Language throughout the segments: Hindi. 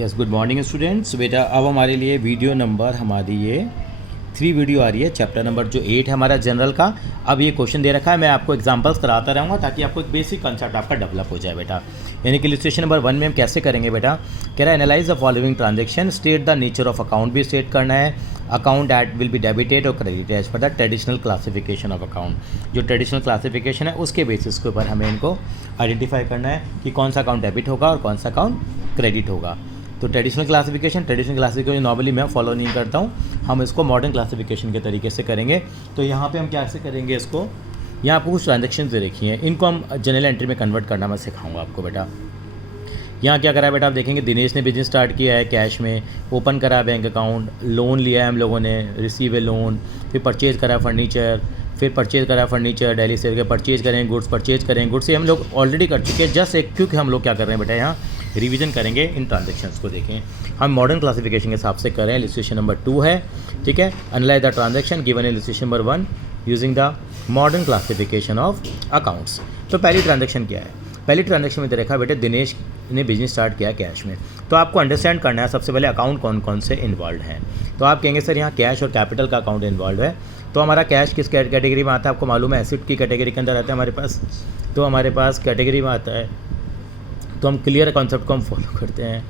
Yes, good morning students. बेटा अब हमारे लिए वीडियो नंबर हमारी ये 3 वीडियो आ रही है। चैप्टर नंबर जो 8 है हमारा जनरल का। अब ये क्वेश्चन दे रखा है, मैं आपको एग्जांपल्स कराता रहूँगा ताकि आपको एक बेसिक कंसेप्ट आपका डेवलप हो जाए बेटा। यानी कि इलस्ट्रेशन नंबर 1 में हम कैसे करेंगे बेटा, कह रहा है analyse the following transaction, state the nature of account भी स्टेट करना है, account that will be debited और credited as per the traditional classification of account. जो ट्रेडिशनल क्लासिफिकेशन है उसके बेसिस के ऊपर हमें इनको आइडेंटिफाई करना है कि कौन सा अकाउंट डेबिट होगा और कौन सा अकाउंट क्रेडिट होगा। तो ट्रेडिशनल क्लासिफिकेशन नॉर्मली मैं फॉलो नहीं करता हूँ, हम इसको मॉडर्न क्लासिफिकेशन के तरीके से करेंगे। तो यहाँ पे हम कैसे करेंगे इसको, यहाँ आपको कुछ ट्रांजेक्शन दे रखी हैं, इनको हम जनरल एंट्री में कन्वर्ट करना मैं सिखाऊंगा आपको बेटा। यहाँ क्या करा है बेटा, आप देखेंगे दिनेश ने बिजनेस स्टार्ट किया है, कैश में ओपन करा है बैंक अकाउंट, लोन लिया है हम लोगों ने, रिसीव ए लोन, फिर परचेज़ करा फर्नीचर, फिर परचेज़ करा फर्नीचर, डेली सेल के परचेज़ करें, गुड्स परचेज़ करें, गुड्स से हम लोग ऑलरेडी कर चुके हैं। जस्ट एक क्योंकि हम लोग क्या कर रहे हैं बेटा, यहाँ रिवीजन करेंगे इन ट्रांजेक्शन्स को। देखें हम मॉडर्न क्लासिफिकेशन के हिसाब से करें। इलस्ट्रेशन नंबर 2 है, ठीक है। Analyse the transaction given in illustration number 1 using the modern classification of accounts. तो पहली ट्रांजेक्शन क्या है, पहली ट्रांजेक्शन में देखा बेटे दिनेश ने बिजनेस स्टार्ट किया कैश में। तो आपको अंडरस्टैंड करना है सबसे पहले अकाउंट कौन कौन से इन्वॉल्व हैं। तो आप कहेंगे सर यहाँ कैश और कैपिटल का अकाउंट इन्वॉल्व है। तो हमारा कैश किस कैटेगरी में आता है, आपको मालूम है एसिड की कैटेगरी के अंदर आता है हमारे पास। तो हमारे पास कैटेगरी में आता है, तो हम क्लियर कॉन्सेप्ट को हम फॉलो करते हैं।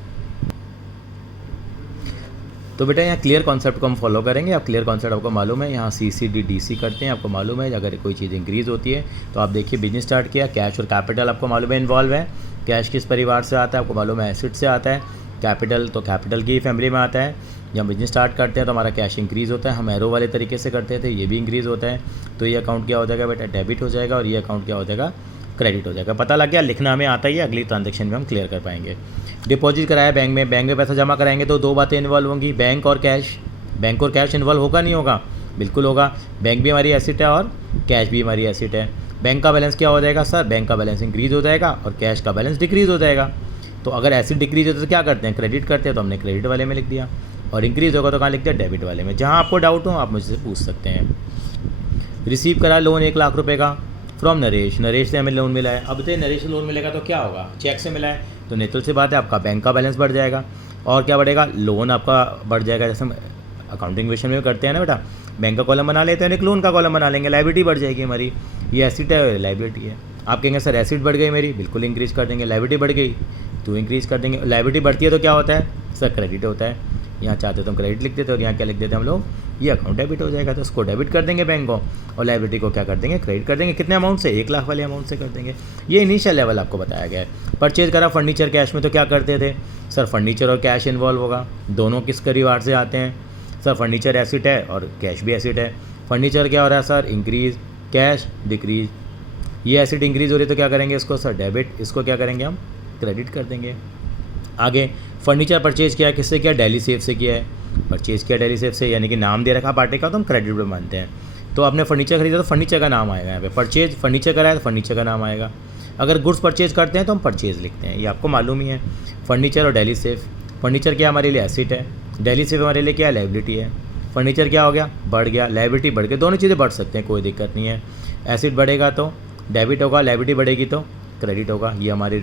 तो बेटा यहाँ क्लियर कॉन्सेप्ट को हम फॉलो करेंगे। आप क्लियर कॉन्सेप्ट आपको मालूम है, यहाँ CCD करते हैं, आपको मालूम है अगर कोई चीज़ इंक्रीज़ होती है तो आप देखिए बिजनेस स्टार्ट किया, कैश और कैपिटल आपको मालूम है इन्वॉल्व है। कैश किस परिवार से आता है, आपको मालूम है एसिड से आता है। कैपिटल तो कैपिटल की फैमिली में आता है। जब बिजनेस स्टार्ट करते हैं तो हमारा कैश इंक्रीज़ होता है, हम एरो वाले तरीके से करते थे, ये भी इंक्रीज़ होता है। तो ये अकाउंट क्या हो जाएगा बेटा, डेबिट हो जाएगा, और ये अकाउंट क्या हो जाएगा, क्रेडिट हो जाएगा। पता लग गया, लिखना हमें आता ही है, अगली ट्रांजेक्शन में हम क्लियर कर पाएंगे। डिपॉजिट कराया बैंक में पैसा जमा कराएंगे तो दो बातें इन्वॉल्व होंगी, बैंक और कैश। बैंक और कैश इन्वॉल्व होगा नहीं होगा, बिल्कुल होगा। बैंक भी हमारी एसेट है और कैश भी हमारी एसेट है। बैंक का बैलेंस क्या हो जाएगा सर, बैंक का बैलेंस इंक्रीज़ हो जाएगा और कैश का बैलेंस डिक्रीज़ हो जाएगा। तो अगर एसेट डिक्रीज़ होता है तो क्या करते हैं, क्रेडिट करते हैं, तो हमने क्रेडिट वाले में लिख दिया, और इंक्रीज़ होगा तो कहाँ लिख दिया, डेबिट वाले में। जहाँ आपको डाउट हो आप मुझसे पूछ सकते हैं। रिसीव करा लोन 1 लाख रुपये का फ्रॉम नरेश, नरेश से हमें लोन मिला है। अब बताइए नरेश से लोन मिलेगा तो क्या होगा, चेक से मिला है तो नेचुरल सी बात है आपका बैंक का बैलेंस बढ़ जाएगा। और क्या बढ़ेगा, लोन आपका बढ़ जाएगा। जैसे हम अकाउंटिंग विषय में करते हैं ना बेटा, बैंक का कॉलम बना लेते हैं, एक लोन का कॉलम बना लेंगे, लायबिलिटी बढ़ जाएगी हमारी। ये एसिड है, लायबिलिटी है। आप कहेंगे सर एसिड बढ़ गई मेरी, बिल्कुल इंक्रीज़ कर देंगे। लायबिलिटी बढ़ गई तो इंक्रीज़ कर देंगे। लायबिलिटी बढ़ती है तो क्या होता है सर, क्रेडिट होता है। यहाँ चाहते तो हम क्रेडिट लिख देते और यहाँ क्या लिख देते हैं हम लोग, ये अकाउंट डेबिट हो जाएगा। तो उसको डेबिट कर देंगे बैंक को, और लायबिलिटी को क्या कर देंगे, क्रेडिट कर देंगे। कितने अमाउंट से, 1 लाख वाले अमाउंट से कर देंगे। ये इनिशियल लेवल आपको बताया गया है। परचेज करा फर्नीचर कैश में तो क्या करते थे सर, फर्नीचर और कैश इन्वॉल्व होगा। दोनों किस परिवार से आते हैं सर, फर्नीचर एसिड है और कैश भी एसिड है। फर्नीचर क्या हो रहा है सर, इंक्रीज़, कैश डिक्रीज़। ये एसिड इंक्रीज़ हो रही है तो क्या करेंगे इसको सर, डेबिट, इसको क्या करेंगे हम, क्रेडिट कर देंगे। आगे फर्नीचर परचेज़ किया, किससे किया, डेली सेफ से किया है। परचेज़ किया डेली सेफ से, यानी कि नाम दे रखा पार्टी का तो हम क्रेडिट पे मानते हैं। तो आपने फर्नीचर खरीदा तो फर्नीचर का नाम आएगा यहाँ पे। परचेज फर्नीचर कराया तो फर्नीचर का नाम आएगा। अगर गुड्स परचेज करते हैं तो हम परचेज़ लिखते हैं, ये आपको मालूम ही है। फर्नीचर और डेली सेफ, फर्नीचर क्या हमारे लिए एसिड है, डेली सेफ हमारे लिए क्या, लायबिलिटी है। फर्नीचर क्या हो गया, बढ़ गया, लायबिलिटी बढ़ गई, दोनों चीज़ें बढ़ सकते हैं, कोई दिक्कत नहीं है। एसिड बढ़ेगा तो डेबिट होगा, लायबिलिटी बढ़ेगी तो क्रेडिट होगा। ये हमारे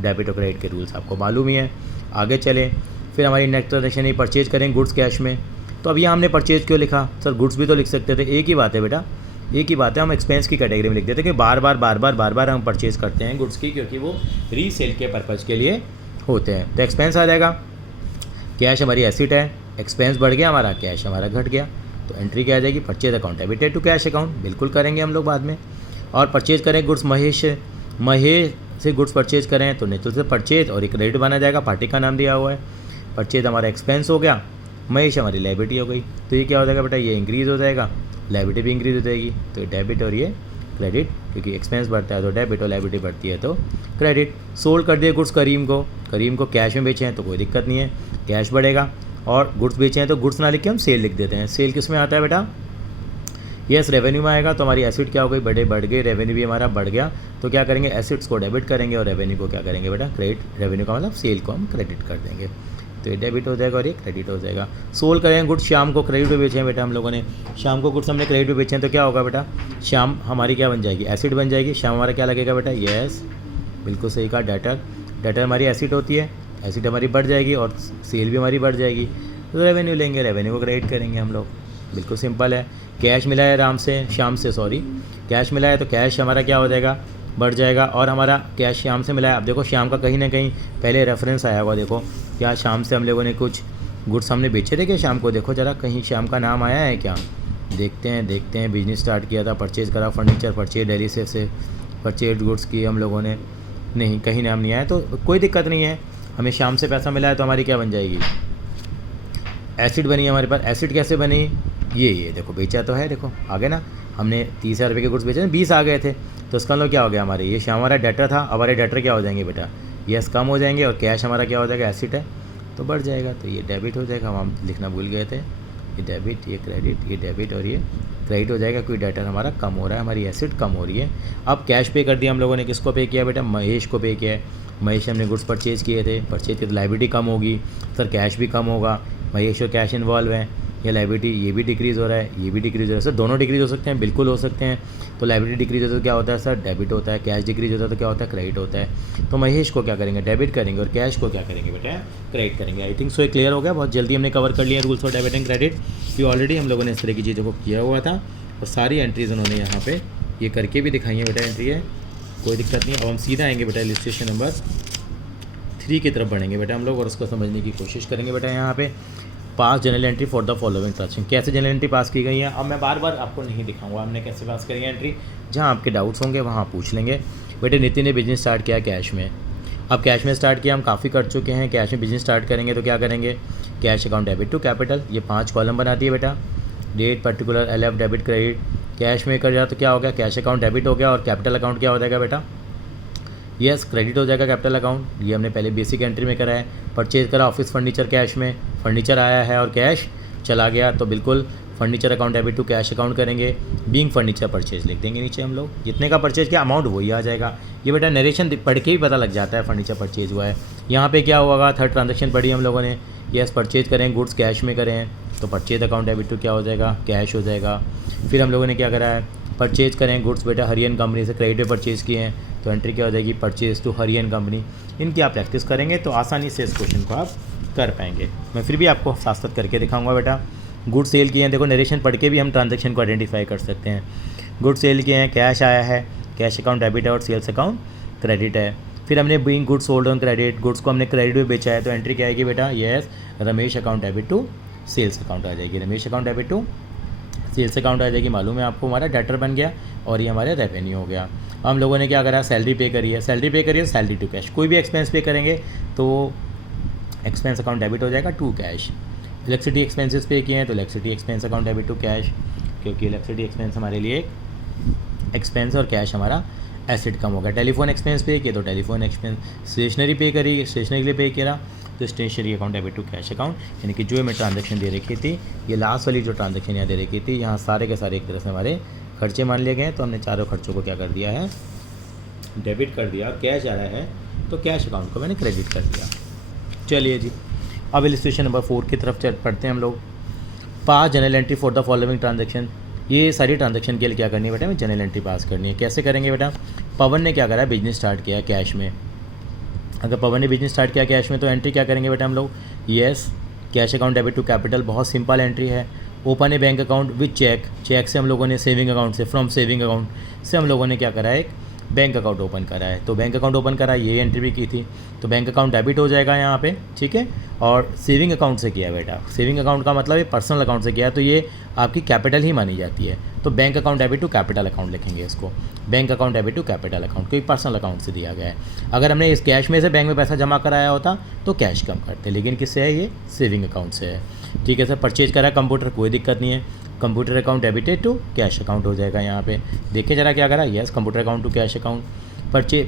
डेबिट और क्रेडिट के रूल्स आपको मालूम ही है। आगे चले, फिर हमारी नेक्स्ट ट्रांजेक्शन ही परचेज करें गुड्स कैश में। तो अब यहाँ हमने परचेज क्यों लिखा सर, गुड्स भी तो लिख सकते थे। एक ही बात है बेटा, एक ही बात है, हम एक्सपेंस की कैटेगरी में लिख देते हैं कि बार बार हम परचेज करते हैं गुड्स की, क्योंकि वो रीसेल के पर्पज़ के लिए होते हैं। तो एक्सपेंस आ जाएगा, कैश हमारी एसिड है, एक्सपेंस बढ़ गया हमारा, कैश हमारा घट गया। तो एंट्री क्या आ जाएगी, purchase account debited to cash account, बिल्कुल करेंगे हम लोग बाद में। और परचेज करें गुड्स महेश से गुड्स परचेज करें तो नेचुरल से परचेज और एक क्रेडिट बना जाएगा, पार्टी का नाम दिया हुआ है। परचेज हमारा एक्सपेंस हो गया, महेश हमारी लायबिलिटी हो गई। तो ये क्या हो जाएगा बेटा, ये इंक्रीज़ हो जाएगा, लायबिलिटी भी इंक्रीज़ हो जाएगी। तो डेबिट और ये क्रेडिट, क्योंकि एक्सपेंस बढ़ता है तो डेबिट और लायबिलिटी बढ़ती है तो क्रेडिट। सोल्ड कर दिए गुड्स करीम को कैश में बेचे हैं तो कोई दिक्कत नहीं है, कैश बढ़ेगा। और गुड्स बेचे हैं तो गुड्स ना लिख के हम सेल लिख देते हैं। सेल किस में आता है बेटा, यस रेवेन्यू में आएगा। तो हमारी एसिड क्या हो गई, बढ़ गई, रेवेन्यू भी हमारा बढ़ गया। तो क्या करेंगे, एसिड्स को डेबिट करेंगे और रेवेन्यू को क्या करेंगे बेटा, क्रेडिट। रेवेन्यू का मतलब सेल को हम क्रेडिट कर देंगे, तो ये डेबिट हो जाएगा और ये क्रेडिट हो जाएगा। सोल्ड करेंगे गुड्स शाम को, क्रेडिट पे बेचे हैं बेटा हम लोगों ने। शाम को गुड्स हमने क्रेडिट पे बेचे हैं तो क्या होगा बेटा, शाम हमारी क्या बन जाएगी, एसिड बन जाएगी। शाम हमारा क्या लगेगा बेटा, यस बिल्कुल सही कहा, डेटर हमारी एसिड होती है एसिड हमारी बढ़ जाएगी और सेल भी हमारी बढ़ जाएगी, तो रेवेन्यू लेंगे, रेवेन्यू को क्रेडिट करेंगे हम लोग। बिल्कुल सिंपल है। कैश मिला है कैश मिला है तो कैश हमारा क्या हो जाएगा, बढ़ जाएगा। और हमारा कैश शाम से मिला है। अब देखो शाम का कहीं ना कहीं पहले रेफरेंस आया हुआ, देखो क्या शाम से हम लोगों ने कुछ गुड्स हमने बेचे थे क्या शाम को, देखो ज़रा कहीं शाम का नाम आया है क्या, देखते हैं। बिजनेस स्टार्ट किया था, परचेज़ करा फर्नीचर, परचेज डेली से परचेज गुड्स की हम लोगों ने, नहीं कहीं नाम नहीं आया, तो कोई दिक्कत नहीं है। हमें शाम से पैसा मिला है तो हमारी क्या बन जाएगी, एसिड बनी है हमारे पास। एसिड कैसे बनी, ये देखो बेचा तो है, देखो आगे ना, हमने 30,000 रुपये के गुड्स बेचे थे, 20 आ गए थे, तो इसका मतलब क्या हो गया हमारे, ये हमारा डेटर था, हमारे डेटर क्या हो जाएंगे बेटा, यस कम हो जाएंगे, और कैश हमारा क्या हो जाएगा, एसिड है तो बढ़ जाएगा, तो ये डेबिट हो जाएगा। हम लिखना भूल गए थे, ये डेबिट, ये क्रेडिट, ये डेबिट और ये क्रेडिट हो जाएगा, क्योंकि डेटर हमारा कम हो रहा है, हमारी एसिड कम हो रही है। अब कैश पे कर दिया हम लोगों ने, किसको पे किया बेटा, महेश को पे किया है। महेश हमने गुड्स परचेज़ किए थे, परचेज की तो लाइबिलिटी कम होगी सर, कैश भी कम होगा, महेश और कैश इन्वॉल्व है, ये लाइबिलिटी ये भी डिक्रीज़ हो रहा है, ये भी डिक्रीज़ हो रहा है सर, दोनों डिक्रीज़ हो सकते हैं, बिल्कुल हो सकते हैं। तो लाइबिलिटी डिक्रीज़ होता है तो क्या होता है सर, डेबिट होता है, कैश डिक्रीज़ होता है तो क्या होता है, क्रेडिट होता है। तो महेश को क्या करेंगे, डेबिट करेंगे, और कैश को क्या करेंगे बेटा, क्रेडिट करेंगे। आई थिंक सो ये क्लियर हो गया, बहुत जल्दी हमने कवर कर लिया rules of debit and credit, ये ऑलरेडी हम लोगों ने इस तरह की चीज़ों को किया हुआ था, और सारी एंट्रीज उन्होंने यहाँ पे ये करके भी दिखाई है बेटा, एंट्री है, कोई दिक्कत नहीं। अब हम सीधा आएंगे बेटा इलस्ट्रेशन नंबर 3 की तरफ बढ़ेंगे बेटा हम लोग, और उसको समझने की कोशिश करेंगे बेटा। यहाँ पे pass journal entry for the following transaction, कैसे जनरल एंट्री पास की गई है। अब मैं बार बार आपको नहीं दिखाऊंगा हमने कैसे पास करी है एंट्री, जहाँ आपके डाउट्स होंगे वहाँ पूछ लेंगे। बेटे नितिन ने बिजनेस स्टार्ट किया कैश में, अब कैश में स्टार्ट किया, हम काफ़ी कर चुके हैं, कैश में बिजनेस स्टार्ट करेंगे तो क्या करेंगे, cash account debit to capital, ये 5 कॉलम बनाती है बेटा, date particular LF debit credit. Cash में कर जाए तो क्या हो गया, कैश अकाउंट डेबिट हो गया, और कैपिटल अकाउंट क्या हो जाएगा बेटा, यस क्रेडिट हो जाएगा कैपिटल अकाउंट, ये हमने पहले बेसिक एंट्री में करा है। परचेज करा ऑफिस फर्नीचर कैश में, फर्नीचर आया है और कैश चला गया, तो बिल्कुल furniture account debit to cash account करेंगे, बीइंग फर्नीचर परचेज लिख देंगे नीचे हम लोग, जितने का परचेज किया अमाउंट वही आ जाएगा। ये बेटा नरेशन पढ़ के ही पता लग जाता है फर्नीचर परचेज हुआ है। यहाँ पे क्या होगा, थर्ड ट्रांजेक्शन पढ़ी हम लोगों ने, यस परचेज करें गुड्स कैश में करें, तो परचेज अकाउंट डेबिट टू क्या हो जाएगा, कैश हो जाएगा। फिर हम लोगों ने क्या करा है, परचेज करें गुड्स बेटा हरियन कंपनी से, क्रेडिट पे परचेज किए हैं, तो एंट्री क्या हो जाएगी, परचेज टू हरियन कंपनी। इनकी आप प्रैक्टिस करेंगे तो आसानी से इस क्वेश्चन को आप कर पाएंगे। मैं फिर भी आपको साथ साथ करके दिखाऊंगा बेटा। गुड सेल किए हैं, देखो नरेशन पढ़ के भी हम ट्रांजैक्शन को आइडेंटिफाई कर सकते हैं। गुड सेल किए हैं, कैश आया है, कैश अकाउंट डेबिट है और सेल्स अकाउंट क्रेडिट है। फिर हमने being goods sold on credit, goods को हमने क्रेडिट में बेचा है, तो एंट्री क्या आएगी बेटा, yes Ramesh account debit to sales account आ जाएगी, Ramesh account debit to sales account आ जाएगी। मालूम है आपको, हमारा डेटर बन गया और ये हमारे रेवेन्यू हो गया। हम लोगों ने क्या करा, सैलरी पे करी है, सैलरी टू कैश, कोई भी एक्सपेंस पे करेंगे तो एक्सपेंस अकाउंट डेबिट हो जाएगा टू कैश। इलेक्ट्रिसिटी एक्सपेंसेस पे किए हैं तो electricity expense account debit to cash, क्योंकि इलेक्ट्रिसिटी एक्सपेंस हमारे लिए एक्सपेंस और कैश हमारा एसिड कम होगा। टेलीफोन एक्सपेंस पे किए तो टेलीफोन एक्सपेंस, स्टेशनरी पे करी, स्टेशनरी के लिए पे किया तो stationery account debit to cash account, यानी कि जो मैं ट्रांजैक्शन दे रखी थी, ये लास्ट वाली जो ट्रांजैक्शन यहाँ दे रखी थी, यहाँ सारे के सारे एक तरह से हमारे खर्चे मान लिए गए, तो हमने चारों खर्चों को क्या कर दिया है, डेबिट कर दिया। और कैश आ रहा है तो कैश अकाउंट को मैंने क्रेडिट कर दिया। चलिए जी, अब इलस्ट्रेशन नंबर 4 की तरफ पढ़ते हैं हम लोग। Pass journal entry for the following transaction, ये सारी ट्रांजैक्शन के लिए क्या करनी है बेटा, हमें जनरल एंट्री पास करनी है। कैसे करेंगे बेटा, पवन ने क्या करा, बिजनेस स्टार्ट किया कैश में। अगर पवन ने बिजनेस स्टार्ट किया कैश में तो एंट्री क्या करेंगे बेटा हम लोग, yes cash account debit to capital, बहुत सिंपल एंट्री है। Open a bank account with cheque, cheque से हम लोगों ने सेविंग अकाउंट से, फ्रॉम सेविंग अकाउंट से हम लोगों ने क्या करा है, एक बैंक अकाउंट ओपन करा है, तो बैंक अकाउंट ओपन करा, ये एंट्री भी की थी, तो बैंक अकाउंट डेबिट हो जाएगा यहाँ पे, ठीक है। और सेविंग अकाउंट से किया बेटा, सेविंग अकाउंट का मतलब ये पर्सनल अकाउंट से किया, तो ये आपकी कैपिटल ही मानी जाती है, तो bank account debit to capital account लिखेंगे इसको, bank account debit to capital account, कोई पर्सनल अकाउंट से दिया गया है। अगर हमने इस कैश में से बैंक में पैसा जमा कराया होता तो कैश कम करते, लेकिन किससे है, ये सेविंग अकाउंट से है, ठीक है सर। परचेज करा कंप्यूटर, कोई दिक्कत नहीं है, computer account debited to cash account हो जाएगा। यहाँ पे देखिए जरा क्या करा, yes computer account to cash account.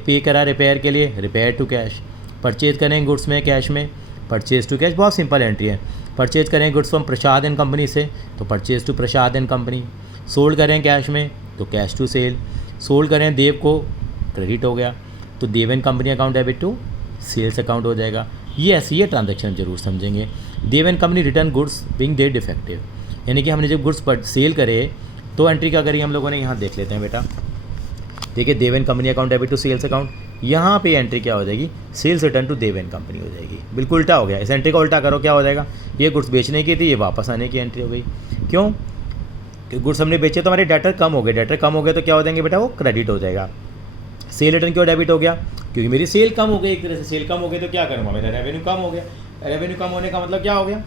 Pay करा रिपेयर के लिए, रिपेयर टू कैश। परचेज करें गुड्स में कैश में, परचेज टू कैश, बहुत सिंपल एंट्री है। परचेज करें goods from Prasad and company से, तो purchase to Prasad and company. Sold करें कैश में तो कैश टू सेल। सोल्ड करें देव को, क्रेडिट हो गया, तो Dev and company account debit to sales account हो जाएगा। ये ऐसी ये ट्रांजैक्शन जरूर समझेंगे। Dev and company return goods being they defective, यानी कि हमने जब गुड्स पर सेल करे तो एंट्री क्या करी हम लोगों ने, यहाँ देख लेते हैं बेटा। देखिए Dev and company account debit to sales account, यहाँ पे एंट्री क्या हो जाएगी, sales return to Dev and company हो जाएगी। बिल्कुल उल्टा हो गया, इस एंट्री का उल्टा करो क्या हो जाएगा, ये गुड्स बेचने की थी, ये वापस आने की एंट्री हो गई। क्यों, कि गुड्स हमने बेचे तो हमारे डेटर कम हो गए, डेटर कम हो गए तो क्या हो जाएंगे बेटा, वो क्रेडिट हो जाएगा। सेल रिटर्न क्यों डेबिट हो गया, क्योंकि मेरी सेल कम हो गई, एक तरह से सेल कम हो गई तो क्या करूँगा, मेरा रेवेन्यू कम हो गया। रेवेन्यू कम होने का मतलब क्या हो गया,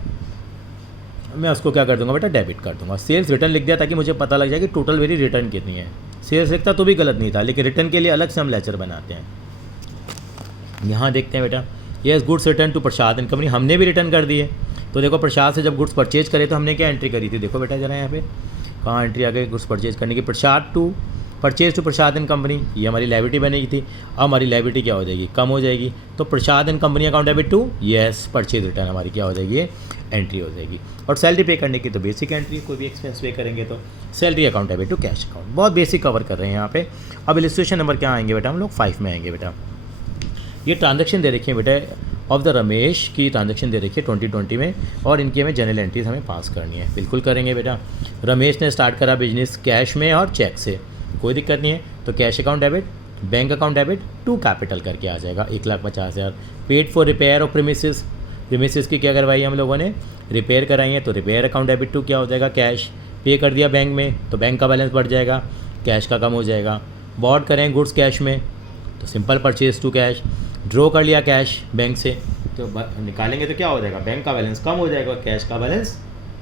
मैं उसको क्या कर दूंगा बेटा, डेबिट कर दूंगा। सेल्स रिटर्न लिख दिया ताकि मुझे पता लग जाए कि टोटल मेरी रिटर्न कितनी है। सेल्स लिखता तो भी गलत नहीं था, लेकिन रिटर्न के लिए अलग से हम लेजर बनाते हैं। यहाँ देखते हैं बेटा, yes goods return to Prasad and company, हमने भी रिटर्न कर दिए। तो देखो प्रसाद से जब गुड्स परचेज करे तो हमने क्या एंट्री करी थी, देखो बेटा जरा यहाँ पे कहाँ एंट्री आ गई, गुड्स परचेज करने की, Prasad to purchase to Prasad and company, ये हमारी लायबिलिटी बनेगी थी। अब हमारी लायबिलिटी क्या हो जाएगी, कम हो जाएगी। तो Prasad and company account debit to, yes purchase return हमारी क्या हो जाएगी, एंट्री हो जाएगी। और सैलरी पे करने की तो बेसिक एंट्री, कोई भी एक्सपेंस पे करेंगे तो salary account debit to cash account, बहुत बेसिक कवर कर रहे हैं यहाँ पे। अब इलस्ट्रेशन नंबर क्या आएंगे बेटा, हम लोग 5 में आएंगे बेटा। ये ट्रांजेक्शन दे रखी है बेटा ऑफ द रमेश की, ट्रांजेक्शन दे रखी है 2020 में, और इनकी हमें जनरल एंट्रीज हमें पास करनी है। बिल्कुल करेंगे बेटा। रमेश ने स्टार्ट करा बिजनेस कैश में और चेक से, कोई दिक्कत नहीं है। तो cash account debit, bank account debit to capital करके आ जाएगा 1,50,000। Paid for repair of premises, premises की क्या करवाई है हम लोगों ने, रिपेयर कराई है, तो रिपेयर अकाउंट डेबिट टू क्या हो जाएगा, कैश। पे कर दिया बैंक में तो बैंक का बैलेंस बढ़ जाएगा, कैश का कम हो जाएगा। बॉट करें गुड्स कैश में तो simple purchase to cash. Draw कर लिया कैश बैंक से तो निकालेंगे तो क्या हो जाएगा, बैंक का बैलेंस कम हो जाएगा और कैश का बैलेंस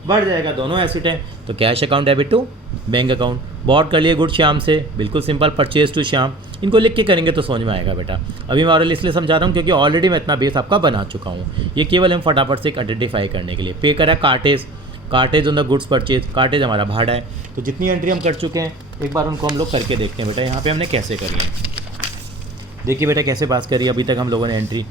बढ़ जाएगा, दोनों एसेट हैं। तो cash account debit to bank account. Bought कर लिए गुड श्याम से, बिल्कुल सिंपल परचेज टू श्याम। इनको लिख के करेंगे तो समझ में आएगा बेटा। अभी मैं और इसलिए समझा रहा हूँ क्योंकि ऑलरेडी मैं इतना बेस आपका बना चुका हूँ, ये केवल हम फटाफट से आइडेंटिफाई करने के लिए। पे करा cartage, cartage on the goods purchase, cartage हमारा भाड़ा है। तो जितनी एंट्री हम कर चुके हैं एक बार उनको हम लोग करके देखते हैं बेटा, यहाँ पे हमने कैसे करी है। देखिए बेटा कैसे पास करी अभी तक हम लोगों ने एंट्री,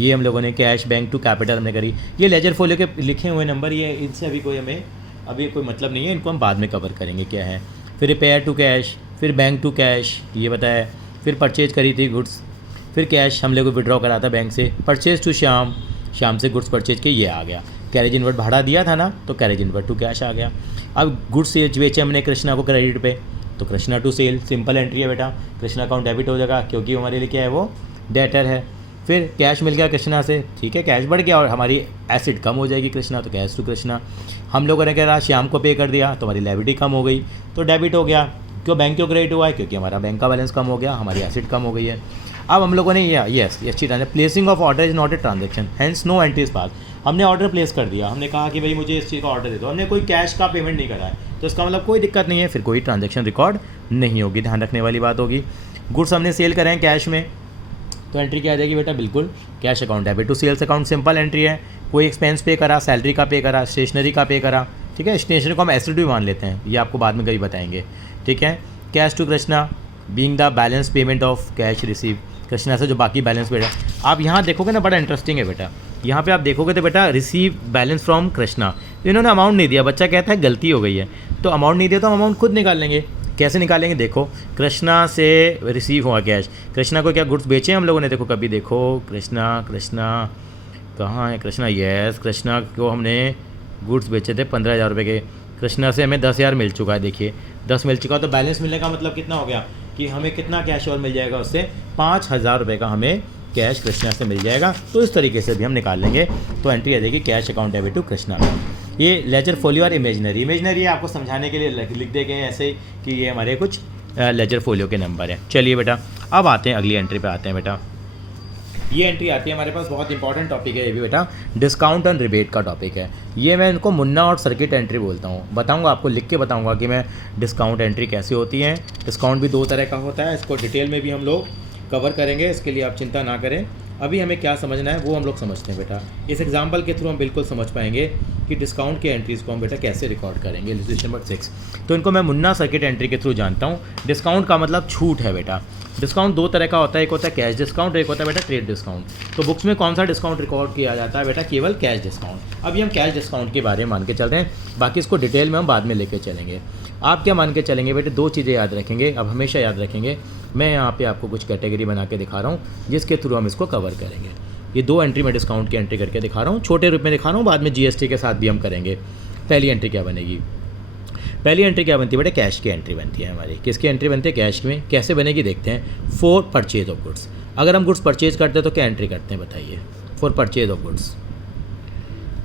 ये हम लोगों ने कैश बैंक टू कैपिटल हमने करी। ये लेजर फोलियो के लिखे हुए नंबर, ये इनसे अभी कोई हमें अभी कोई मतलब नहीं है, इनको हम बाद में कवर करेंगे क्या है। फिर रिपेयर टू कैश, फिर बैंक टू कैश ये बताया, फिर परचेज करी थी गुड्स, फिर कैश हम लोग को विड्रॉ करा था बैंक से, परचेज टू श्याम, श्याम से गुड्स परचेज के ये आ गया। कैरेज इनवर्ट भाड़ा दिया था ना, तो कैरेज इनवर्ट टू कैश आ गया। अब गुड्स बेचे हमने कृष्णा को क्रेडिट पे, तो Krishna to sale, simple entry है बेटा। कृष्णा अकाउंट डेबिट हो जाएगा क्योंकि हमारे लिए क्या है, वो डेटर है। फिर कैश मिल गया कृष्णा से, ठीक है, कैश बढ़ गया और हमारी एसिड कम हो जाएगी कृष्णा, तो कैश टू कृष्णा। हम लोगों ने क्या रहा, श्याम को पे कर दिया तो हमारी लायबिलिटी कम हो गई, तो डेबिट हो गया। क्यों बैंक क्यों क्रेडिट हुआ है, क्योंकि हमारा बैंक का बैलेंस कम हो गया, हमारी एसिड कम हो गई है। अब हम लोगों ने यस अच्छी तरह placing of order is not a transaction, hence no entries pass. हमने ऑर्डर प्लेस कर दिया, हमने कहा कि भाई मुझे इस चीज़ का ऑर्डर दे दो, हमने कोई कैश का पेमेंट नहीं करा है, तो इसका मतलब कोई दिक्कत नहीं है, फिर कोई ट्रांजेक्शन रिकॉर्ड नहीं होगी, ध्यान रखने वाली बात होगी। गुड्स हमने सेल करें कैश में, तो एंट्री क्या आ जाएगी बेटा, बिल्कुल cash account debit to sales account, simple entry है। कोई एक्सपेंस पे करा, सैलरी का पे करा, स्टेशनरी का पे करा, ठीक है, स्टेशनरी को हम एसेट भी मान लेते हैं, ये आपको बाद में कभी बताएंगे, ठीक है। Cash to Krishna being the balance payment of cash receive, Krishna से जो बाकी बैलेंस बेटा आप यहाँ देखोगे ना, बड़ा इंटरेस्टिंग है बेटा। यहाँ पे आप देखोगे तो बेटा रिसीव बैलेंस फ्रॉम कृष्णा, इन्होंने अमाउंट नहीं दिया, बच्चा कहता है गलती हो गई है, तो अमाउंट नहीं दिया तो हम अमाउंट खुद निकाल लेंगे। कैसे निकालेंगे, देखो कृष्णा से रिसीव हुआ कैश, कृष्णा को क्या गुड्स बेचे हम लोगों ने, देखो कभी देखो कृष्णा कहाँ है कृष्णा, यस कृष्णा को हमने गुड्स बेचे थे 15,000 रुपये के, कृष्णा से हमें 10,000 मिल चुका है, देखिए 10 मिल चुका, तो बैलेंस मिलने का मतलब कितना हो गया कि हमें कितना कैश और मिल जाएगा उससे, 5,000 रुपये का हमें कैश कृष्णा से मिल जाएगा। तो इस तरीके से भी हम निकाल लेंगे, तो एंट्री आ जाएगी cash account debit to Krishna. ये लेजर फोलियो और इमेजनरी आपको समझाने के लिए लिख दे गए ऐसे कि ये हमारे कुछ लेजर फोलियो के नंबर हैं। चलिए बेटा अब आते हैं अगली एंट्री पे आते हैं बेटा। ये एंट्री आती है हमारे पास, बहुत इंपॉर्टेंट टॉपिक है ये भी बेटा, डिस्काउंट एंड रिबेट का टॉपिक है ये। मैं इनको मुन्ना और सर्किट एंट्री बोलता हूँ, बताऊँगा आपको, लिख के बताऊँगा कि मैं डिस्काउंट एंट्री कैसे होती है। डिस्काउंट भी 2 तरह का होता है, इसको डिटेल में भी हम लोग कवर करेंगे, इसके लिए आप चिंता ना करें। अभी हमें क्या समझना है वो हम लोग समझते हैं बेटा। इस एग्जाम्पल के थ्रू हम बिल्कुल समझ पाएंगे कि डिस्काउंट के एंट्रीज को हम बेटा कैसे रिकॉर्ड करेंगे। इलस्ट्रेशन नंबर 6, तो इनको मैं मुन्ना सर्किट एंट्री के थ्रू जानता हूँ। डिस्काउंट का मतलब छूट है बेटा। डिस्काउंट 2 तरह का होता है, एक होता है कैश डिस्काउंट, एक होता है बेटा ट्रेड डिस्काउंट। तो बुक्स में कौन सा डिस्काउंट रिकॉर्ड किया जाता है बेटा, केवल कैश डिस्काउंट। अभी हम कैश डिस्काउंट के बारे में मान के चलते हैं, बाकी इसको डिटेल में हम बाद में लेके चलेंगे। आप क्या मान के चलेंगे बेटे, 2 चीज़ें याद रखेंगे, अब हमेशा याद रखेंगे। मैं यहाँ पे आपको कुछ कैटेगरी बना के दिखा रहा हूँ जिसके थ्रू हम इसको कवर करेंगे। ये 2 एंट्री में डिस्काउंट की एंट्री करके दिखा रहा हूँ, छोटे रूप में दिखा रहा हूँ, बाद में जीएसटी के साथ भी हम करेंगे। पहली एंट्री क्या बनेगी, पहली एंट्री क्या बनती है बेटा, कैश की एंट्री बनती है हमारी। किसकी एंट्री बनती है, कैश में। कैसे बनेगी देखते हैं। फॉर परचेज ऑफ गुड्स, अगर हम गुड्स परचेज करते हैं तो क्या एंट्री करते हैं बताइए? फॉर परचेज ऑफ गुड्स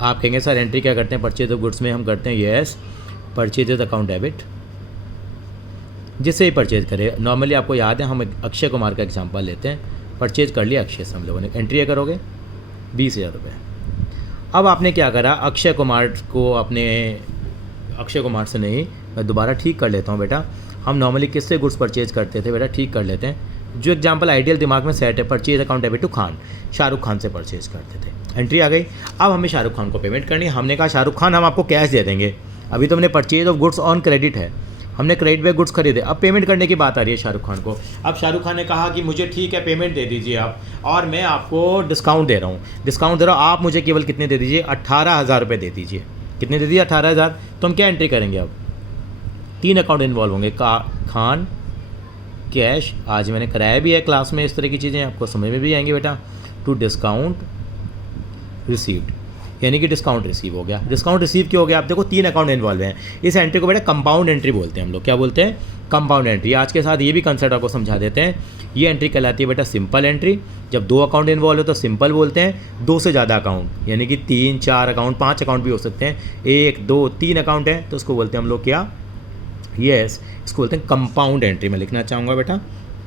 आप कहेंगे सर एंट्री क्या करते हैं परचेज ऑफ गुड्स में? हम करते हैं येस परचेजेज अकाउंट डेबिट, जिससे ही परचेज करें। नॉर्मली आपको याद है हम अक्षय कुमार का एग्जांपल लेते हैं, परचेज कर लिया अक्षय से हम लोगों ने, एंट्री करोगे 20,000 रुपये। अब आपने क्या करा, अक्षय कुमार को अपने अक्षय कुमार से नहीं, मैं दोबारा ठीक कर लेता हूँ बेटा। हम नॉर्मली किससे गुड्स परचेज करते थे बेटा? ठीक कर लेते हैं, जो एग्जांपल आइडियल दिमाग में सेट है, purchase account debit to Khan, Shahrukh Khan से परचेज करते थे। एंट्री आ गई। अब हमें शाहरुख खान को पेमेंट करनी है। हमने कहा शाहरुख खान हम आपको कैश दे देंगे, अभी तो हमने purchase of goods on credit है, हमने क्रेडिट पे गुड्स खरीदे। अब पेमेंट करने की बात आ रही है शाहरुख खान को। अब शाहरुख खान ने कहा कि मुझे ठीक है पेमेंट दे दीजिए आप, और मैं आपको डिस्काउंट दे रहा हूँ, डिस्काउंट दे रहा हूँ, आप मुझे केवल कितने दे दीजिए? 18,000 रुपये दे दीजिए। कितने दे दीजिए? 18,000। तो हम क्या एंट्री करेंगे? अब 3 अकाउंट इन्वॉल्व होंगे, खान, कैश। आज मैंने कराया भी है क्लास में, इस तरह की चीज़ें आपको समझ में भी आएंगी बेटा। टू डिस्काउंट रिसीव्ड, यानी कि डिस्काउंट रिसीव हो गया। डिस्काउंट रिसीव क्यों हो गया? आप देखो 3 अकाउंट इन्वॉल्व हैं। इस एंट्री को बेटा कंपाउंड एंट्री बोलते हैं हम लोग। क्या बोलते हैं? Compound entry. आज के साथ ये भी कंसेप्ट आपको समझा देते हैं। ये एंट्री कहलाती है बेटा सिंपल एंट्री। जब 2 अकाउंट इन्वॉल्व हो तो सिंपल बोलते हैं। 2 से ज़्यादा अकाउंट, यानी कि 3, 4 अकाउंट, 5 अकाउंट भी हो सकते हैं, 1, 2, 3 अकाउंट है तो उसको बोलते हैं हम लोग क्या? यस, इसको बोलते हैं कंपाउंड एंट्री। मैं लिखना चाहूँगा बेटा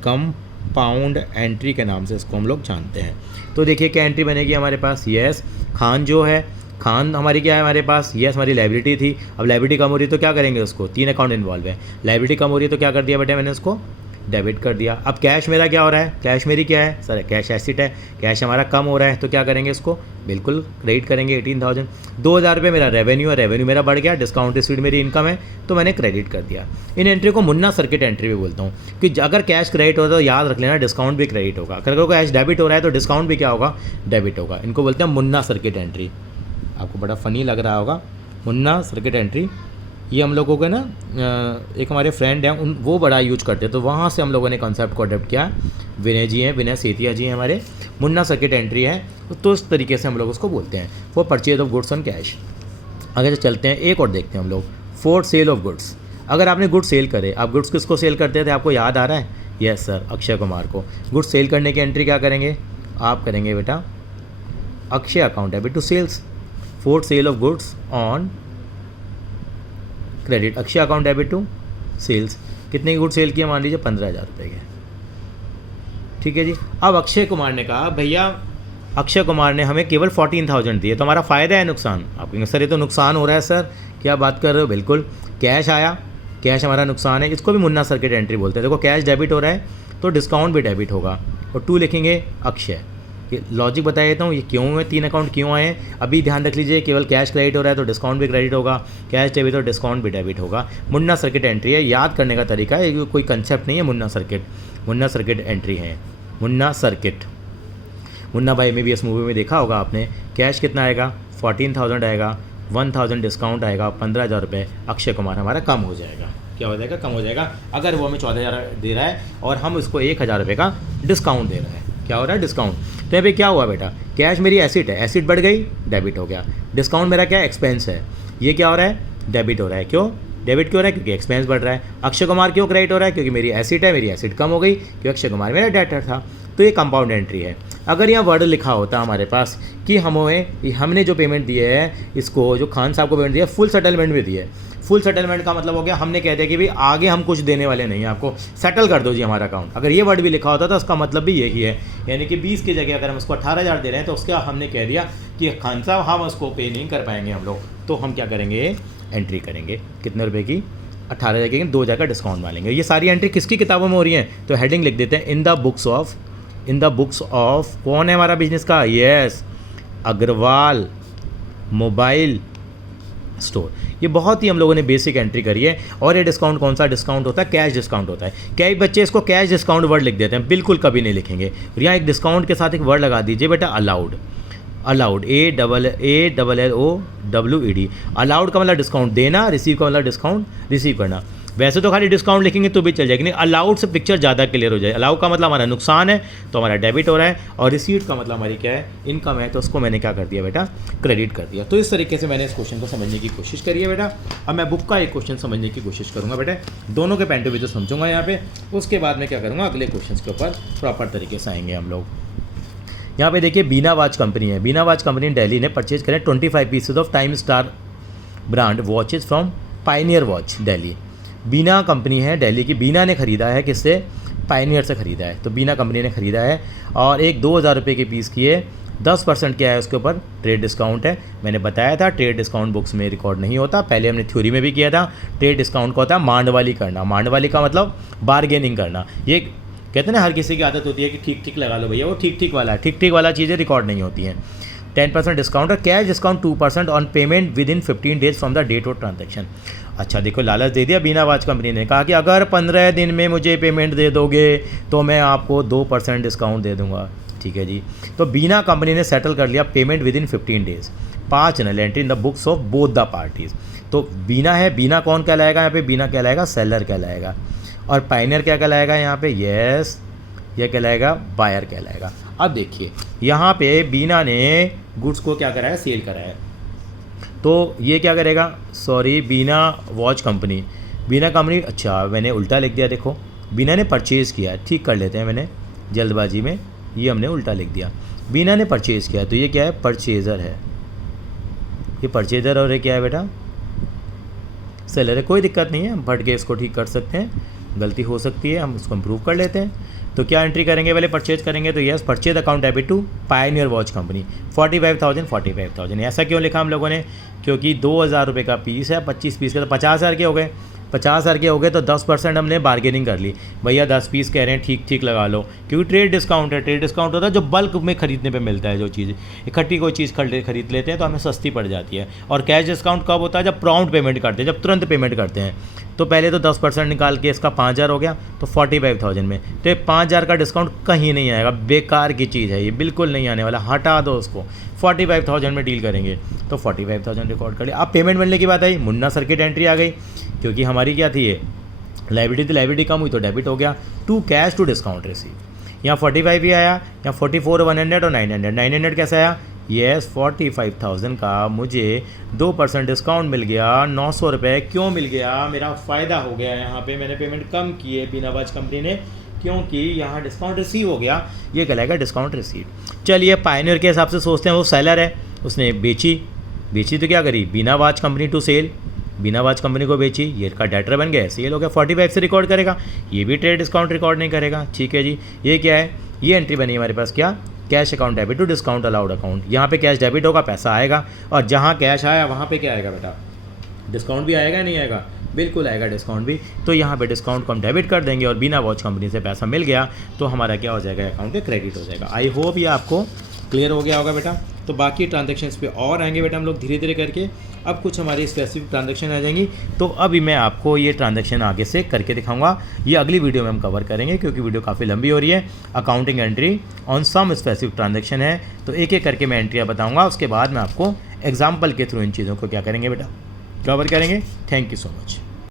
कंपाउंड एंट्री के नाम से इसको हम लोग जानते हैं। तो देखिए क्या एंट्री बनेगी हमारे पास? यस, खान जो है, खान हमारी क्या है हमारे पास? यस, हमारी लाइबिलिटी थी। अब लाइबिलिटी कम हो रही है तो क्या करेंगे उसको? 3 अकाउंट इन्वॉल्व है, लाइबिलिटी कम हो रही है तो क्या कर दिया बेटा मैंने उसको? डेबिट कर दिया। अब कैश मेरा क्या हो रहा है? कैश मेरी क्या है सर? कैश एसिट है, कैश हमारा कम हो रहा है तो क्या करेंगे इसको? बिल्कुल क्रेडिट करेंगे 18,000। 2,000 रुपये मेरा रेवेन्यू है, रेवेन्यू मेरा बढ़ गया, डिस्काउंट रिसीव्ड मेरी इनकम है तो मैंने क्रेडिट कर दिया। इन एंट्री को मुन्ना सर्किट एंट्री भी बोलता हूँ कि अगर कैश क्रेडिट होता है तो याद रख लेना डिस्काउंट भी क्रेडिट होगा, अगर कैश डेबिट हो रहा है तो डिस्काउंट भी क्या होगा? डेबिट होगा। इनको बोलते हैं मुन्ना सर्किट एंट्री। आपको बड़ा फ़नी लग रहा होगा मुन्ना सर्किट एंट्री। ये हम लोगों के ना एक हमारे फ्रेंड हैं वो बड़ा यूज करते हैं, तो वहाँ से हम लोगों ने कॉन्सेप्ट को अडेप्ट किया। विनय जी हैं, विनय सेतिया जी हैं हमारे, मुन्ना सर्किट एंट्री है तो इस तरीके से हम लोग उसको बोलते हैं for purchase of goods on cash. आगे चलते हैं, एक और देखते हैं हम लोग फॉर सेल ऑफ गुड्स। अगर आपने गुड्स सेल करे, आप गुड्स किसको सेल करते थे आपको याद आ रहा है? यस सर, अक्षय कुमार को। गुड्स सेल करने की एंट्री क्या करेंगे आप? करेंगे बेटा Akshay account debit to sales, for sale of goods on credit, Akshay account debit to sales. कितने की गुड सेल किया? मान लीजिए 15,000 रुपये के, ठीक है जी। अब अक्षय कुमार ने कहा भैया अक्षय कुमार ने हमें केवल 14,000 दिए, तो हमारा फ़ायदा है नुकसान? आप कहेंगे सर ये तो नुकसान हो रहा है सर, क्या बात कर रहे हो? बिल्कुल, कैश आया, कैश हमारा नुकसान है, इसको भी मुन्ना सर्किट एंट्री बोलते हैं। देखो कैश डेबिट हो रहा है तो डिस्काउंट भी डेबिट होगा, और 2 लिखेंगे अक्षय। लॉजिक बता देता हूँ ये क्यों है, 3 अकाउंट क्यों आए। अभी ध्यान रख लीजिए, केवल कैश क्रेडिट हो रहा है तो डिस्काउंट भी क्रेडिट होगा, कैश डेबिट और डिस्काउंट भी डेबिट होगा। मुन्ना सर्किट एंट्री है, याद करने का तरीका है, ये कोई कंसेप्ट नहीं है। मुन्ना सर्किट एंट्री है, मुन्ना सर्किट। मुन्ना भाई में भी इस मूवी में देखा होगा आपने, कैश कितना आएगा? 14,000 आएगा, 1,000 डिस्काउंट आएगा, 15,000 रुपये अक्षय कुमार हमारा कम हो जाएगा। क्या हो जाएगा? कम हो जाएगा। अगर वो हमें 14,000 दे रहा है और हम उसको 1,000 रुपये का डिस्काउंट दे रहे हैं, क्या हो रहा है? डिस्काउंट। तो यहाँ पे क्या हुआ बेटा? कैश मेरी एसिड है, एसिड बढ़ गई, डेबिट हो गया। डिस्काउंट मेरा क्या है? एक्सपेंस है, ये क्या हो रहा है? डेबिट हो रहा है। क्यों डेबिट क्यों हो रहा है? क्योंकि एक्सपेंस बढ़ रहा है। अक्षय कुमार क्यों क्रेडिट हो रहा है? क्योंकि मेरी एसिड है, मेरी एसिड कम हो गई, क्योंकि अक्षय कुमार मेरा डेटर था। तो ये कंपाउंड एंट्री है। अगर यहाँ वर्ड लिखा होता हमारे पास कि हमने जो पेमेंट दिए है, इसको जो खान साहब को पेमेंट दिया, फुल सेटलमेंट भी दिए। फुल सेटलमेंट का मतलब हो गया हमने कह दिया कि भाई आगे हम कुछ देने वाले नहीं हैं, आपको सेटल कर दो जी हमारा अकाउंट। अगर ये वर्ड भी लिखा होता तो उसका मतलब भी यही है, यानी कि 20 की जगह अगर हम उसको 18,000 दे रहे हैं तो उसका हमने कह दिया कि खान साहब हम उसको पे नहीं कर पाएंगे हम लोग, तो हम क्या करेंगे? एंट्री करेंगे। कितने रुपए की? 18,000 की, 2,000 का डिस्काउंट मानेंगे। ये सारी एंट्री किसकी किताबों में हो रही हैं? तो हेडिंग लिख देते हैं इन द बुक्स ऑफ कौन है हमारा बिजनेस का? Yes, Agarwal mobile store. ये बहुत ही हम लोगों ने बेसिक एंट्री करी है। और ये डिस्काउंट कौन सा डिस्काउंट होता है? कैश डिस्काउंट होता है। कई बच्चे इसको कैश डिस्काउंट वर्ड लिख देते हैं, बिल्कुल कभी नहीं लिखेंगे। और यहाँ एक डिस्काउंट के साथ एक वर्ड लगा दीजिए बेटा अलाउड। Allowed, ALLOWED। अलाउड का मतलब डिस्काउंट देना, रिसीव का मतलब डिस्काउंट रिसीव करना। वैसे तो खाली डिस्काउंट लिखेंगे तो भी चल जाएगी, नहीं अलाउड से पिक्चर ज़्यादा क्लियर हो जाए। अलाउ का मतलब हमारा नुकसान है तो हमारा डेबिट हो रहा है, और रिसीट का मतलब हमारी क्या है, इनकम है, तो उसको मैंने क्या कर दिया बेटा, क्रेडिट कर दिया। तो इस तरीके से मैंने इस क्वेश्चन को समझने की कोशिश करी है बेटा। अब मैं बुक का एक क्वेश्चन समझने की कोशिश करूँगा बेटा, दोनों के पॉइंट ऑफ व्यू से समझूंगा यहाँ पे, उसके बाद मैं क्या करूँगा, अगले क्वेश्चन के ऊपर प्रॉपर तरीके से आएंगे हम लोग। यहाँ पे देखिए बीना वॉच कंपनी है, बीना वॉच कंपनी दिल्ली ने परचेज करें 25 pieces of time star brand watches from pioneer watch Delhi. Beena company है दिल्ली की, बीना ने ख़रीदा है किससे, पायनियर से ख़रीदा है। तो बीना कंपनी ने ख़रीदा है और एक 2000 रुपये की पीस की है, 10% क्या है उसके ऊपर, ट्रेड डिस्काउंट है। मैंने बताया था ट्रेड डिस्काउंट बुक्स में रिकॉर्ड नहीं होता, पहले हमने थ्योरी में भी किया था। ट्रेड डिस्काउंट का होता है मांडवाली करना, मांडवाली का मतलब बारगेनिंग करना। ये कहते हैं ना हर किसी की आदत होती है कि ठीक ठीक लगा लो भैया, वो ठीक ठीक वाला है, ठीक ठीक वाला चीज़ें रिकॉर्ड नहीं होती हैं। 10% डिस्काउंट और cash discount 2% on payment within 15 days from the date of transaction. अच्छा देखो लालच दे दिया बीना वॉच कंपनी ने, कहा कि अगर 15 दिन में मुझे पेमेंट दे दोगे तो मैं आपको 2% डिस्काउंट दे दूंगा। ठीक है जी, तो बीना कंपनी ने सेटल कर लिया payment within 15 days, 5 general entry in the books of both the parties. तो बीना है, बीना कौन कहलाएगा यहाँ पे, बीना कहलाएगा सेलर कहलाएगा, और पायनियर क्या कहलाएगा यहाँ पे, यस यह कहलाएगा बायर कहलाएगा। अब देखिए यहाँ पे बीना ने गुड्स को क्या कराया, सेल कराया, तो ये क्या करेगा, सॉरी बीना वॉच कंपनी, बीना कंपनी, अच्छा मैंने उल्टा लिख दिया, देखो बीना ने परचेज़ किया, ठीक कर लेते हैं, मैंने जल्दबाजी में ये हमने उल्टा लिख दिया। बीना ने परचेज़ किया तो ये क्या है, परचेज़र है, ये परचेज़र, और ये क्या है बेटा, सेलर है। कोई दिक्कत नहीं है, भट के इसको ठीक कर सकते हैं, गलती हो सकती है, हम उसको इम्प्रूव कर लेते हैं। तो क्या एंट्री करेंगे, पहले परचेज करेंगे, तो yes purchase account debit to pioneer watch company 45,000। ऐसा क्यों लिखा हम लोगों ने, क्योंकि 2000 रुपये का पीस है, 25 पीस के तो 50,000 के हो गए, 50,000 के हो गए तो 10% हमने बार्गेनिंग कर ली, भैया 10 पीस कह रहे हैं ठीक ठीक लगा लो, क्योंकि ट्रेड डिस्काउंट है। ट्रेड डिस्काउंट होता है जो बल्क में खरीदने पे मिलता है, जो चीज़ इकट्ठी कोई चीज़ खरीद लेते हैं तो हमें सस्ती पड़ जाती है। और कैश डिस्काउंट कब होता है, जब प्रॉम्प्ट पेमेंट करते हैं, जब तुरंत पेमेंट करते हैं। तो पहले तो 10% निकाल के इसका 5000 हो गया, तो 45,000 में, तो ये 5000 का डिस्काउंट कहीं नहीं आएगा, बेकार की चीज़ है ये, बिल्कुल नहीं आने वाला, हटा दो उसको। 45,000 में डील करेंगे, तो 45,000 रिकॉर्ड कर लिया। अब पेमेंट मिलने की बात आई, मुन्ना सर्किट एंट्री आ गई, क्योंकि हमारी क्या थी, ये लाइबिलिटी थी, लाइबिलिटी कम हुई तो डेबिट हो गया, to cash to discount receive. यहाँ 45 भी आया, यहाँ 44,100 और 900 कैसे आया, यस 45,000 का मुझे 2% डिस्काउंट मिल गया, 900 रुपये क्यों मिल गया, मेरा फ़ायदा हो गया। यहाँ पे मैंने पेमेंट कम की है बीना वॉच कंपनी ने, क्योंकि यहाँ डिस्काउंट रिसीव हो गया, ये कहलाएगा डिस्काउंट रिसीव। चलिए पायनियर के हिसाब से सोचते हैं, वो सेलर है, उसने बेची तो क्या करी, Bina watch company to sale, Bina watch company को बेची, ये का डेटर बन गया, सेल हो गया, 45 से रिकॉर्ड करेगा, ये भी ट्रेड डिस्काउंट रिकॉर्ड नहीं करेगा। ठीक है जी, ये क्या है, ये एंट्री बनी हमारे पास, क्या, cash account debit to discount allowed account. यहाँ पे कैश डेबिट होगा, पैसा आएगा, और जहाँ कैश आया वहाँ पे क्या आएगा बेटा, डिस्काउंट भी आएगा, नहीं आएगा, बिल्कुल आएगा डिस्काउंट भी। तो यहाँ पे डिस्काउंट को हम डेबिट कर देंगे, और बिना वॉच कंपनी से पैसा मिल गया तो हमारा क्या हो जाएगा, अकाउंट पे क्रेडिट हो जाएगा। आई होप ये आपको क्लियर हो गया होगा बेटा। तो बाकी ट्रांजेक्शन्स पे और आएंगे बेटा हम लोग धीरे धीरे करके। अब कुछ हमारी स्पेसिफिक ट्रांजेक्शन आ जाएंगी, तो अभी मैं आपको ये ट्रांजेक्शन आगे से करके दिखाऊंगा, ये अगली वीडियो में हम कवर करेंगे, क्योंकि वीडियो काफ़ी लंबी हो रही है। Accounting entry on some specific transaction है, तो एक एक करके मैं एंट्रियाँ बताऊँगा, उसके बाद मैं आपको एग्जाम्पल के थ्रू इन चीज़ों को क्या करेंगे बेटा, कवर करेंगे। Thank you so much.